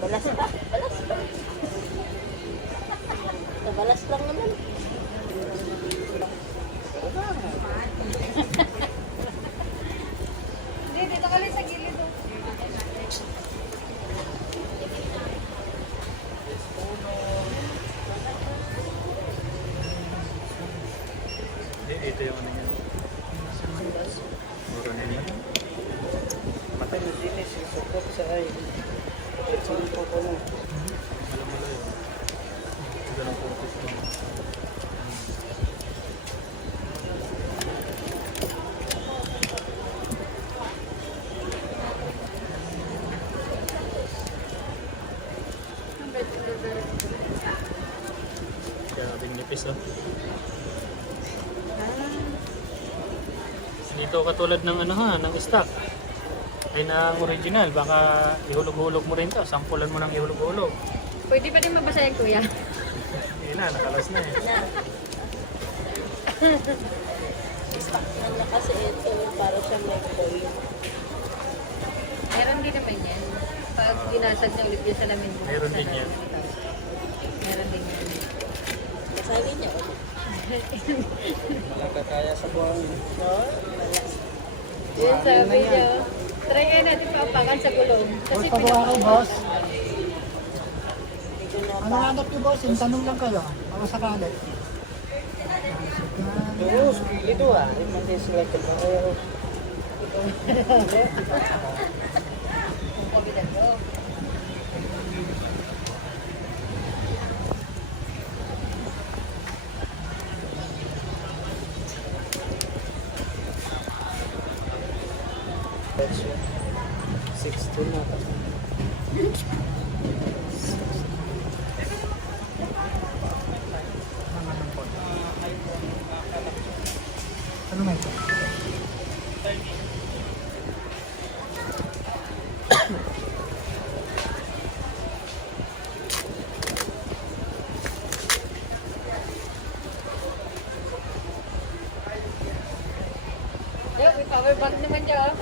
Balas pa. Balas pa. Balas lang naman. Hindi, dito ka lang sa gilid. Oh. Ito yung ano niya. Mura na niya. Matay na din eh. Sisupot sa ay. Saan po ko na? Malamala yun. Ito lang po ito. Kaya binipis oh. Dito katulad ng ano ha, ng stock. Ay ng original, baka ihulog-hulog mo rin to. Sampulan mo ng ihulog-hulog. Pwede pa din mabasa yan, kuya. Hindi na, nakalas na eh. Stock na niya kasi ito. Para siyang may coil. Meron din naman yan. Pag ginasag niya ulit yung salamin mo. Meron din yan. Meron din yan. Kasali niya ulit. Wala ka kaya sa buwan. No? Wala. Yun sabi niya. Try kayo natin paupakan sa gulong. Kasi Pagawa ko, boss. Hindi ko na Ano hanap niyo, boss? Yung tanong lang kayo. Para sakali. Oo, skili to ah. Iman din sila ito. kung kabilang ko. That's it. 16 na. Ano nga ito? Yo, may power bank naman dyan.